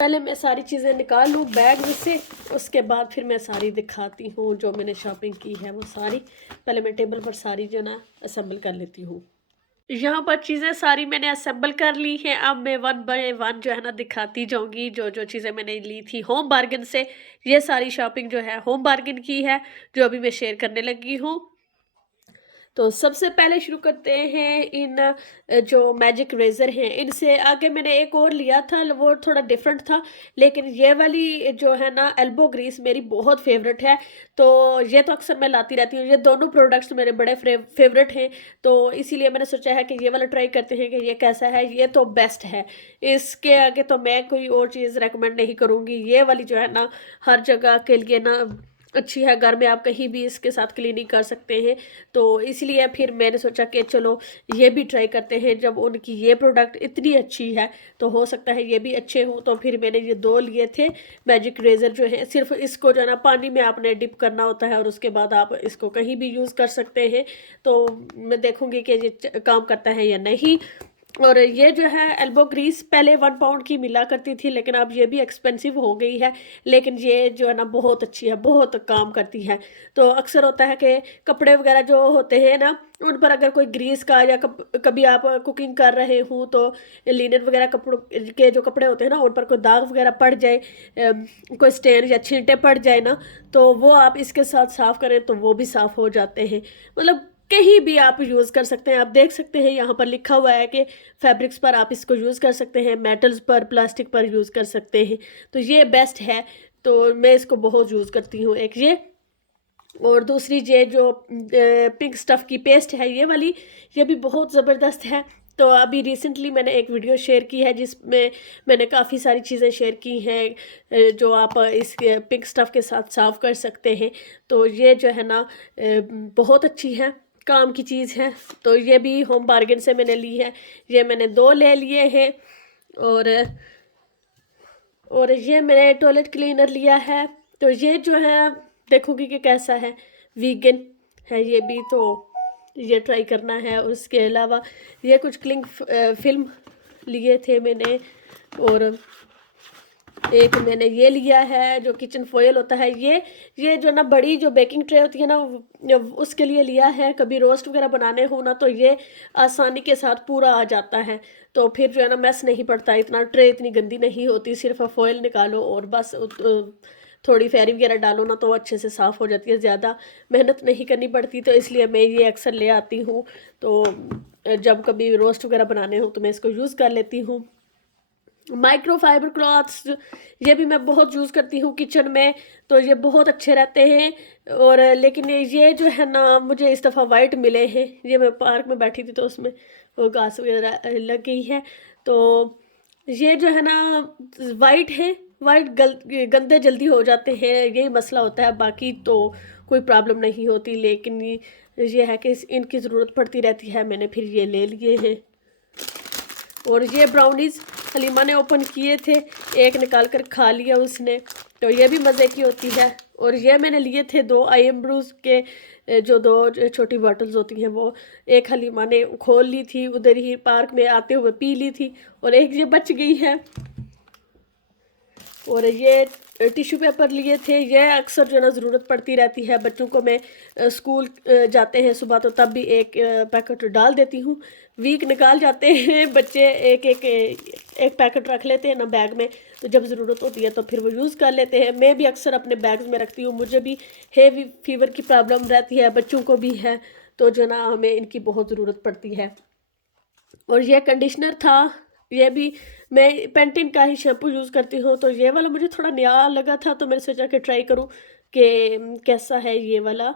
पहले मैं सारी चीज़ें निकाल लूँ बैग में से, उसके बाद फिर मैं सारी दिखाती हूँ जो मैंने शॉपिंग की है वो सारी। पहले मैं टेबल पर सारी जो ना असेंबल कर लेती हूँ। यहाँ पर चीज़ें सारी मैंने असेंबल कर ली हैं। अब मैं वन बाय वन जो है ना दिखाती जाऊँगी जो जो चीज़ें मैंने ली थी होम बार्गेन से। ये सारी शॉपिंग जो है होम बार्गेन की है, जो अभी मैं शेयर करने लगी हूँ। तो सबसे पहले शुरू करते हैं इन जो मैजिक रेज़र हैं इनसे। आगे मैंने एक और लिया था, वो थोड़ा डिफरेंट था, लेकिन ये वाली जो है ना एल्बो ग्रीस मेरी बहुत फेवरेट है। तो ये तो अक्सर मैं लाती रहती हूँ, ये दोनों प्रोडक्ट्स मेरे बड़े फेवरेट हैं। तो इसीलिए मैंने सोचा है कि ये वाला ट्राई करते हैं कि ये कैसा है। ये तो बेस्ट है, इसके आगे तो मैं कोई और चीज़ रेकमेंड नहीं करूँगी। ये वाली जो है ना हर जगह के लिए ना अच्छी है, घर में आप कहीं भी इसके साथ क्लीनिंग कर सकते हैं। तो इसलिए फिर मैंने सोचा कि चलो ये भी ट्राई करते हैं, जब उनकी ये प्रोडक्ट इतनी अच्छी है तो हो सकता है ये भी अच्छे हों। तो फिर मैंने ये दो लिए थे मैजिक रेज़र जो है। सिर्फ इसको जो है ना पानी में आपने डिप करना होता है और उसके बाद आप इसको कहीं भी यूज़ कर सकते हैं। तो मैं देखूँगी कि ये काम करता है या नहीं। और ये जो है एल्बो ग्रीस पहले 1 पाउंड की मिला करती थी, लेकिन अब ये भी एक्सपेंसिव हो गई है। लेकिन ये जो है ना बहुत अच्छी है, बहुत काम करती है। तो अक्सर होता है कि कपड़े वगैरह जो होते हैं ना, उन पर अगर कोई ग्रीस का या कभी आप कुकिंग कर रहे हो तो लिनन वगैरह कपड़ों के जो कपड़े होते हैं ना, उन पर कोई दाग वगैरह पड़ जाए, कोई स्टेन या छींटे पड़ जाए ना, तो वो आप इसके साथ साफ़ करें तो वो भी साफ़ हो जाते हैं। मतलब कहीं भी आप यूज़ कर सकते हैं। आप देख सकते हैं यहाँ पर लिखा हुआ है कि फैब्रिक्स पर आप इसको यूज़ कर सकते हैं, मेटल्स पर, प्लास्टिक पर यूज़ कर सकते हैं। तो ये बेस्ट है, तो मैं इसको बहुत यूज़ करती हूँ। एक ये, और दूसरी ये जो पिंक स्टफ़ की पेस्ट है ये वाली, ये भी बहुत ज़बरदस्त है। तो अभी रिसेंटली मैंने एक वीडियो शेयर की है जिसमें मैंने काफ़ी सारी चीज़ें शेयर की हैं जो आप इस पिंक स्टफ़ के साथ साफ़ कर सकते हैं। तो ये जो है ना बहुत अच्छी है, काम की चीज़ है। तो ये भी होम बार्गेन से मैंने ली है। ये मैंने 2 ले लिए हैं। और ये मैंने टॉयलेट क्लीनर लिया है। तो ये जो है देखूँगी कि कैसा है, वीगन है ये भी, तो ये ट्राई करना है। उसके अलावा ये कुछ क्लिंग फिल्म लिए थे मैंने, और एक मैंने ये लिया है जो किचन फॉयल होता है। ये जो ना बड़ी जो बेकिंग ट्रे होती है ना, उसके लिए लिया है। कभी रोस्ट वगैरह बनाने हो ना तो ये आसानी के साथ पूरा आ जाता है। तो फिर जो है ना मैस नहीं पड़ता, इतना ट्रे इतनी गंदी नहीं होती। सिर्फ फॉयल निकालो और बस थोड़ी फेरी वगैरह डालो ना तो अच्छे से साफ़ हो जाती है। ज़्यादा मेहनत नहीं करनी पड़ती, तो इसलिए मैं ये अक्सर ले आती हूँ। तो जब कभी रोस्ट वगैरह बनाने हो तो मैं इसको यूज़ कर लेती हूँ। माइक्रोफाइबर क्लॉथ्स ये भी मैं बहुत यूज़ करती हूँ किचन में, तो ये बहुत अच्छे रहते हैं। और लेकिन ये जो है ना मुझे इस दफ़ा वाइट मिले हैं। ये मैं पार्क में बैठी थी तो उसमें वो घास वगैरह लग गई है। तो ये जो है ना वाइट है, वाइट गंदे जल्दी हो जाते हैं, यही मसला होता है। बाकी तो कोई प्रॉब्लम नहीं होती, लेकिन ये है कि इनकी ज़रूरत पड़ती रहती है। मैंने फिर ये ले लिए हैं। और ये ब्राउनीज़ हलीमा ने ओपन किए थे, एक निकाल कर खा लिया उसने, तो ये भी मज़े की होती है। और ये मैंने लिए थे 2 IM ब्रूज़ के जो 2 छोटी बॉटल्स होती हैं, वो एक हलीमा ने खोल ली थी, उधर ही पार्क में आते हुए पी ली थी, और एक ये बच गई है। और ये टिश्यू पेपर लिए थे। ये अक्सर जो ना ज़रूरत पड़ती रहती है बच्चों को। मैं स्कूल जाते हैं सुबह तो तब भी एक पैकेट डाल देती हूँ। वीक निकाल जाते हैं बच्चे, एक पैकेट रख लेते हैं ना बैग में, तो जब ज़रूरत होती है तो फिर वो यूज़ कर लेते हैं। मैं भी अक्सर अपने बैग्स में रखती हूँ। मुझे भी हेवी फीवर की प्रॉब्लम रहती है, बच्चों को भी है, तो जो ना हमें इनकी बहुत ज़रूरत पड़ती है। और ये कंडीशनर था, ये भी मैं पेंटिन का ही शैम्पू यूज़ करती हूँ। तो ये वाला मुझे थोड़ा नया लगा था, तो मैंने सोचा कि ट्राई करूँ कि कैसा है ये वाला।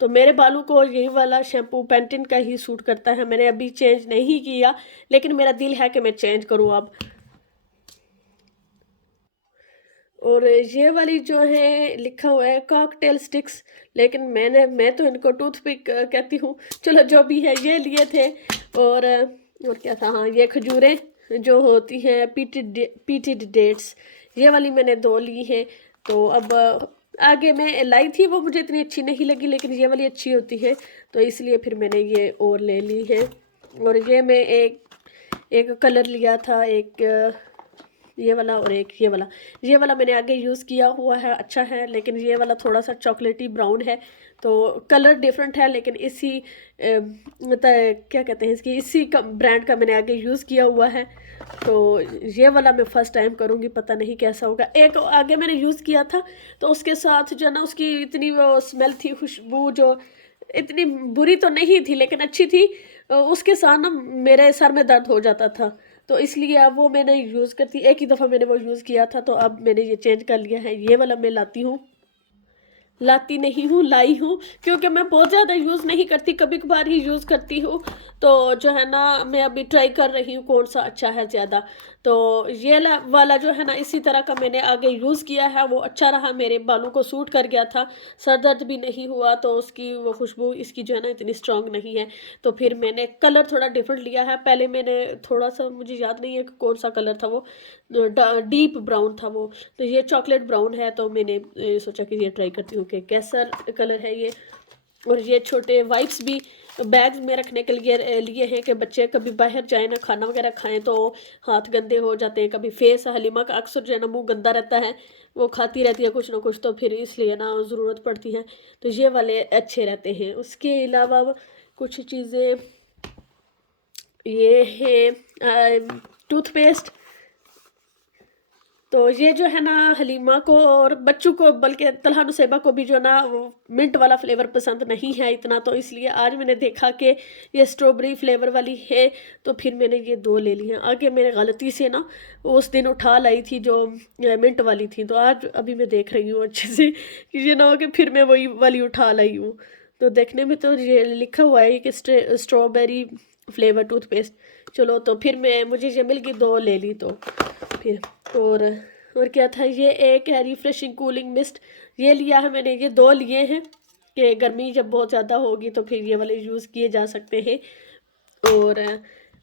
तो मेरे बालों को यही वाला शैम्पू पेंटिन का ही सूट करता है। मैंने अभी चेंज नहीं किया, लेकिन मेरा दिल है कि मैं चेंज करूँ अब। और ये वाली जो है लिखा हुआ है कॉकटेल स्टिक्स, लेकिन मैं तो इनको टूथपिक कहती हूँ। चलो जो भी है, ये लिए थे। और क्या था, हाँ, ये खजूरें जो होती हैं पीटेड डेट्स, ये वाली मैंने 2 ली हैं। तो अब आगे मैं लाई थी, वो मुझे इतनी अच्छी नहीं लगी, लेकिन ये वाली अच्छी होती है, तो इसलिए फिर मैंने ये और ले ली है। और ये मैं एक कलर लिया था, एक ये वाला और एक ये वाला मैंने आगे यूज़ किया हुआ है, अच्छा है, लेकिन ये वाला थोड़ा सा चॉकलेटी ब्राउन है, तो कलर डिफरेंट है, लेकिन इसी मतलब क्या कहते हैं इसकी, इसी का ब्रांड का मैंने आगे यूज़ किया हुआ है। तो ये वाला मैं फ़र्स्ट टाइम करूँगी, पता नहीं कैसा होगा। एक आगे मैंने यूज़ किया था तो उसके साथ जो है ना उसकी इतनी वो स्मेल थी, खुशबू जो इतनी बुरी तो नहीं थी लेकिन अच्छी थी, उसके साथ ना मेरे सर में दर्द हो जाता था, तो इसलिए अब वो मैंने यूज़ करती, एक ही दफ़ा मैंने वो यूज़ किया था, तो अब मैंने ये चेंज कर लिया है। ये वाला मैं लाती नहीं हूँ, लाई हूँ, क्योंकि मैं बहुत ज़्यादा यूज़ नहीं करती, कभी कभार ही यूज़ करती हूँ। तो जो है ना मैं अभी ट्राई कर रही हूँ कौन सा अच्छा है ज़्यादा। तो ये वाला जो है ना इसी तरह का मैंने आगे यूज़ किया है, वो अच्छा रहा, मेरे बालों को सूट कर गया था, सर दर्द भी नहीं हुआ, तो उसकी वो खुशबू इसकी जो है ना इतनी स्ट्रांग नहीं है। तो फिर मैंने कलर थोड़ा डिफरेंट लिया है, पहले मैंने थोड़ा सा, मुझे याद नहीं है कि कौन सा कलर था वो, डीप ब्राउन था वो, तो ये चॉकलेट ब्राउन है, तो मैंने सोचा कि ये ट्राई करती हूँ कि कैसा कलर है ये। और ये छोटे वाइप्स भी बैग में रखने के लिए हैं कि बच्चे कभी बाहर जाए ना, खाना वगैरह खाएं तो हाथ गंदे हो जाते हैं, कभी फेस, हलीमा का अक्सर जो है ना मुंह गंदा रहता है, वो खाती रहती है कुछ ना कुछ, तो फिर इसलिए ना ज़रूरत पड़ती है, तो ये वाले अच्छे रहते हैं। उसके अलावा कुछ चीज़ें ये है टूथपेस्ट, तो ये जो है ना हलीमा को और बच्चों को, बल्कि तलहा नुसैबा को भी जो ना वो मिंट वाला फ्लेवर पसंद नहीं है इतना, तो इसलिए आज मैंने देखा कि ये स्ट्रॉबेरी फ्लेवर वाली है, तो फिर मैंने ये दो ले ली हैं। आगे मैंने गलती से ना उस दिन उठा लाई थी जो मिंट वाली थी, तो आज अभी मैं देख रही हूँ अच्छे से कि ये ना हो कि फिर मैं वही वाली उठा लाई हूँ। तो देखने में तो ये लिखा हुआ है कि स्ट्रॉबेरी फ्लेवर टूथपेस्ट, चलो तो फिर मुझे ये मिल गई, दो ले ली। तो फिर और क्या था, ये एक है रिफ्रेशिंग कूलिंग मिस्ट, ये लिया है मैंने, ये दो लिए हैं कि गर्मी जब बहुत ज़्यादा होगी तो फिर ये वाले यूज़ किए जा सकते हैं। और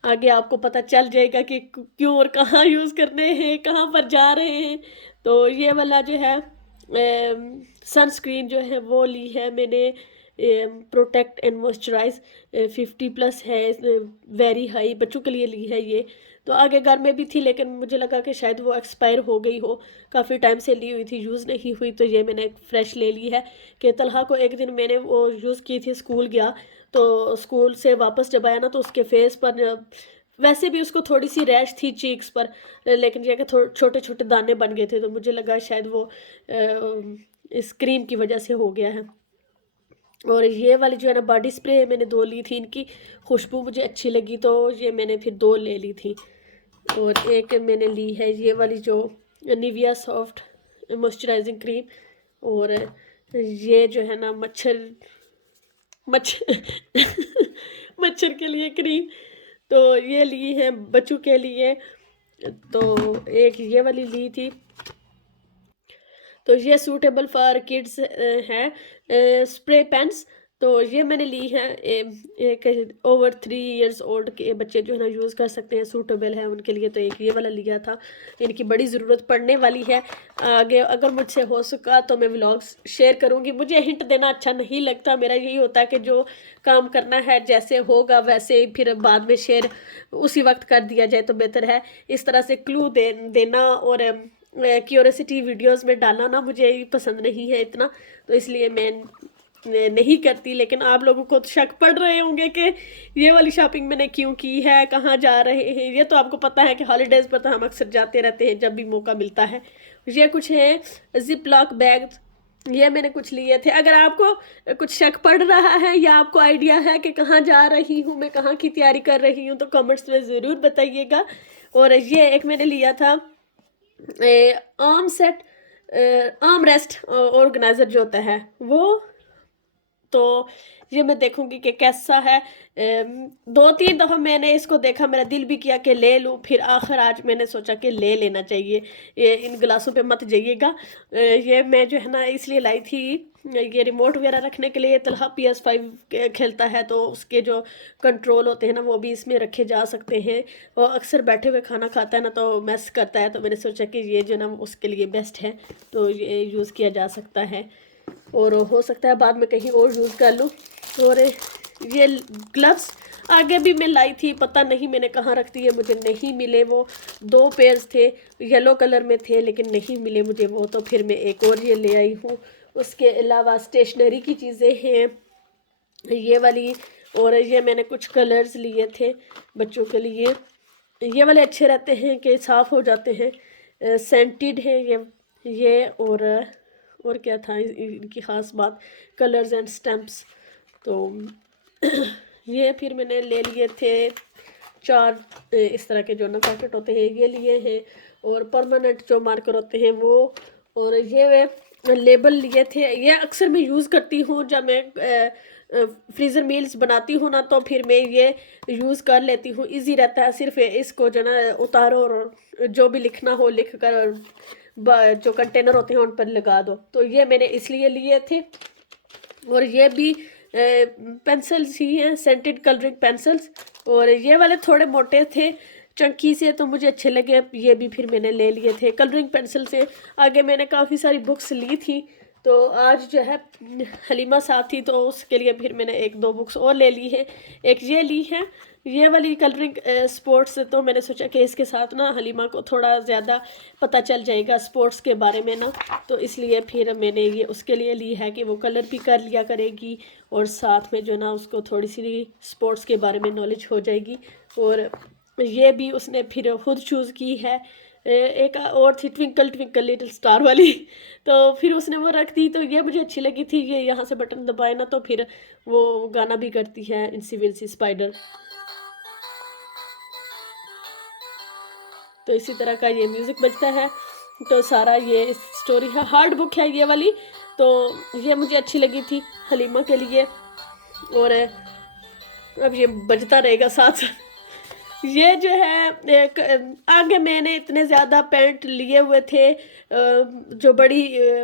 आगे आपको पता चल जाएगा कि क्यों और कहाँ यूज़ करने हैं, कहाँ पर जा रहे हैं। तो ये वाला जो है सनस्क्रीन जो है वो ली है मैंने, प्रोटेक्ट एंड मॉइस्चराइज 50+ है, वेरी हाई, बच्चों के लिए ली है ये। तो आगे घर में भी थी लेकिन मुझे लगा कि शायद वो एक्सपायर हो गई हो, काफ़ी टाइम से ली हुई थी, यूज़ नहीं हुई, तो ये मैंने फ्रेश ले ली है। कि तलहा को एक दिन मैंने वो यूज़ की थी, स्कूल गया तो स्कूल से वापस जब आया ना तो उसके फेस पर वैसे भी उसको थोड़ी सी रैश थी चीक्स पर, लेकिन ये कि थोड़े छोटे छोटे दाने बन गए थे, तो मुझे लगा शायद वो इस क्रीम की वजह से हो गया है। और ये वाली जो है ना बॉडी स्प्रे मैंने दो ली थी, इनकी खुशबू मुझे अच्छी लगी तो ये मैंने फिर दो ले ली थी। और एक मैंने ली है ये वाली जो निविया सॉफ्ट मॉइस्चराइजिंग क्रीम, और ये जो है ना मच्छर मच्छर के लिए क्रीम, तो ये ली है बच्चों के लिए। तो एक ये वाली ली थी, तो ये सूटेबल फॉर किड्स है, स्प्रे पेन्स, तो ये मैंने ली है, एक ओवर 3 इयर्स ओल्ड के बच्चे जो है ना यूज़ कर सकते हैं, सूटेबल है उनके लिए, तो एक ये वाला लिया था, इनकी बड़ी ज़रूरत पड़ने वाली है। आगे अगर मुझसे हो सका तो मैं व्लॉग्स शेयर करूँगी, मुझे हिंट देना अच्छा नहीं लगता, मेरा यही होता है कि जो काम करना है जैसे होगा वैसे फिर बाद में शेयर उसी वक्त कर दिया जाए तो बेहतर है। इस तरह से क्लू देना और क्यूरियोसिटी वीडियोस में डालना ना मुझे पसंद नहीं है इतना, तो इसलिए मैं नहीं करती। लेकिन आप लोगों को तो शक पड़ रहे होंगे कि ये वाली शॉपिंग मैंने क्यों की है, कहाँ जा रहे हैं, ये तो आपको पता है कि हॉलीडेज़ पर तो हम अक्सर जाते रहते हैं जब भी मौका मिलता है। ये कुछ है जिप लॉक बैग, ये मैंने कुछ लिए थे। अगर आपको कुछ शक पड़ रहा है या आपको आइडिया है कि कहाँ जा रही हूँ मैं, कहाँ की तैयारी कर रही हूँ, तो कमेंट्स में ज़रूर बताइएगा। और ये एक मैंने लिया था आर्म रेस्ट ऑर्गेनाइजर जो होता है वो, तो ये मैं देखूंगी कि कैसा है। 2-3 दफ़ा मैंने इसको देखा, मेरा दिल भी किया कि ले लूँ, फिर आखिर आज मैंने सोचा कि ले लेना चाहिए। ये इन गिलासों पे मत जाइएगा, ये मैं जो है ना इसलिए लाई थी, ये रिमोट वगैरह रखने के लिए। तलहा PS5 खेलता है तो उसके जो कंट्रोल होते हैं ना वो भी इसमें रखे जा सकते हैं, वो अक्सर बैठे हुए खाना खाता है ना तो मैस करता है, तो मैंने सोचा कि ये जो ना उसके लिए बेस्ट है, तो ये यूज़ किया जा सकता है, और हो सकता है बाद में कहीं और यूज़ कर लूँ। और ये ग्लव्स आगे भी मैं लाई थी, पता नहीं मैंने कहाँ रख दिए, मुझे नहीं मिले वो। 2 पेयर्स थे, येलो कलर में थे लेकिन नहीं मिले मुझे वो, तो फिर मैं एक और ये ले आई हूँ। उसके अलावा स्टेशनरी की चीज़ें हैं ये वाली, और ये मैंने कुछ कलर्स लिए थे बच्चों के लिए। ये वाले अच्छे रहते हैं कि साफ़ हो जाते हैं, सेंटेड है ये और क्या था इनकी ख़ास बात, कलर्स एंड स्टैम्प्स। तो ये फिर मैंने ले लिए थे 4 इस तरह के जो ना पैकेट होते हैं ये लिए हैं, और परमानेंट जो मार्कर होते हैं वो, और ये वे लेबल लिए थे। ये अक्सर मैं यूज़ करती हूँ जब मैं फ्रीज़र मील्स बनाती हूँ ना, तो फिर मैं ये यूज़ कर लेती हूँ, इजी रहता है। सिर्फ इसको जो ना उतारो और जो भी लिखना हो लिख कर जो कंटेनर होते हैं उन पर लगा दो। तो ये मैंने इसलिए लिए थे। और ये भी पेंसिल्स ही हैं, सेंटेड कलरिंग पेंसिल्स, और ये वाले थोड़े मोटे थे चंकी से, तो मुझे अच्छे लगे, ये भी फिर मैंने ले लिए थे। कलरिंग पेंसिल से आगे मैंने काफ़ी सारी बुक्स ली थी, तो आज जो है हलीमा साथ थी तो उसके लिए फिर मैंने 1-2 बुक्स और ले ली है। एक ये ली है, ये वाली कलरिंग स्पोर्ट्स, तो मैंने सोचा कि इसके साथ ना हलीमा को थोड़ा ज़्यादा पता चल जाएगा स्पोर्ट्स के बारे में ना, तो इसलिए फिर मैंने ये उसके लिए ली है कि वो कलर भी कर लिया करेगी और साथ में जो ना उसको थोड़ी सी स्पोर्ट्स के बारे में नॉलेज हो जाएगी। और ये भी उसने फिर खुद चूज़ की है। एक और थी ट्विंकल ट्विंकल लिटिल स्टार वाली, तो फिर उसने वो रख दी, तो ये मुझे अच्छी लगी थी। ये यहाँ से बटन दबाए ना तो फिर वो गाना भी करती है, इनसी विंसी स्पाइडर। तो इसी तरह का ये म्यूज़िक बजता है। तो सारा ये स्टोरी है, हार्ड बुक है ये वाली, तो ये मुझे अच्छी लगी थी हलीमा के लिए, और अब ये बजता रहेगा साथ साथ। ये जो है एक आगे मैंने इतने ज़्यादा पेंट लिए हुए थे, जो बड़ी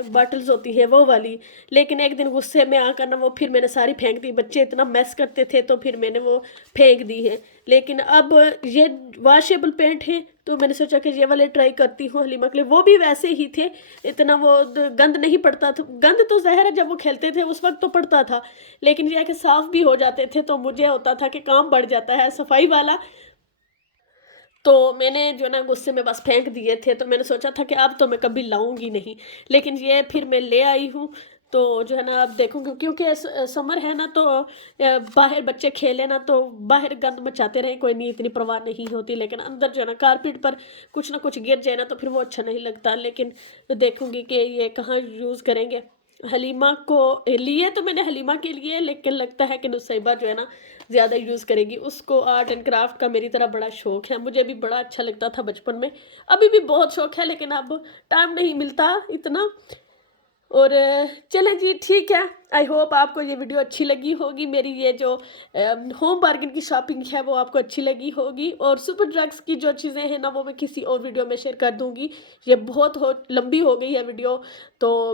बॉटल्स होती है वो वाली, लेकिन एक दिन गुस्से में आकर ना वो फिर मैंने सारी फेंक दी। बच्चे इतना मेस करते थे तो फिर मैंने वो फेंक दी है। लेकिन अब ये वॉशेबल पेंट है, तो मैंने सोचा कि ये वाले ट्राई करती हूँ हलीमा के लिए। वो भी वैसे ही थे, इतना वो गंद नहीं पड़ता था। गंद तो ज़ाहिर है जब वो खेलते थे उस वक्त तो पड़ता था, लेकिन ये कि साफ़ भी हो जाते थे, तो मुझे होता था कि काम बढ़ जाता है सफाई वाला। तो मैंने जो ना गुस्से में बस फेंक दिए थे, तो मैंने सोचा था कि अब तो मैं कभी लाऊंगी नहीं, लेकिन ये फिर मैं ले आई हूँ। तो जो है ना अब देखूँगी, क्योंकि समर है ना, तो बाहर बच्चे खेले ना तो बाहर गंद मचाते रहे, कोई नहीं इतनी परवाह नहीं होती, लेकिन अंदर जो है ना कारपेट पर कुछ ना कुछ गिर जाए ना तो फिर वो अच्छा नहीं लगता। लेकिन देखूँगी कि ये कहाँ यूज़ करेंगे। हलीमा को लिए तो मैंने हलीमा के लिए, लेकिन लगता है कि नुसैबा जो है ना ज़्यादा यूज़ करेगी। उसको आर्ट एंड क्राफ्ट का मेरी तरह बड़ा शौक़ है, मुझे भी बड़ा अच्छा लगता था बचपन में, अभी भी बहुत शौक़ है, लेकिन अब टाइम नहीं मिलता इतना। और चलें जी, ठीक है। आई होप आपको ये वीडियो अच्छी लगी होगी। मेरी ये जो होम बार्गेन की शॉपिंग है वो आपको अच्छी लगी होगी, और सुपर ड्रग्स की जो चीज़ें हैं ना वो मैं किसी और वीडियो में शेयर कर दूँगी। ये बहुत लंबी हो गई है वीडियो, तो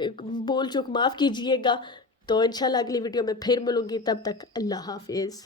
भूल चूक माफ़ कीजिएगा। तो इंशाल्लाह अगली वीडियो में फिर मिलूँगी, तब तक अल्लाह हाफ़िज़।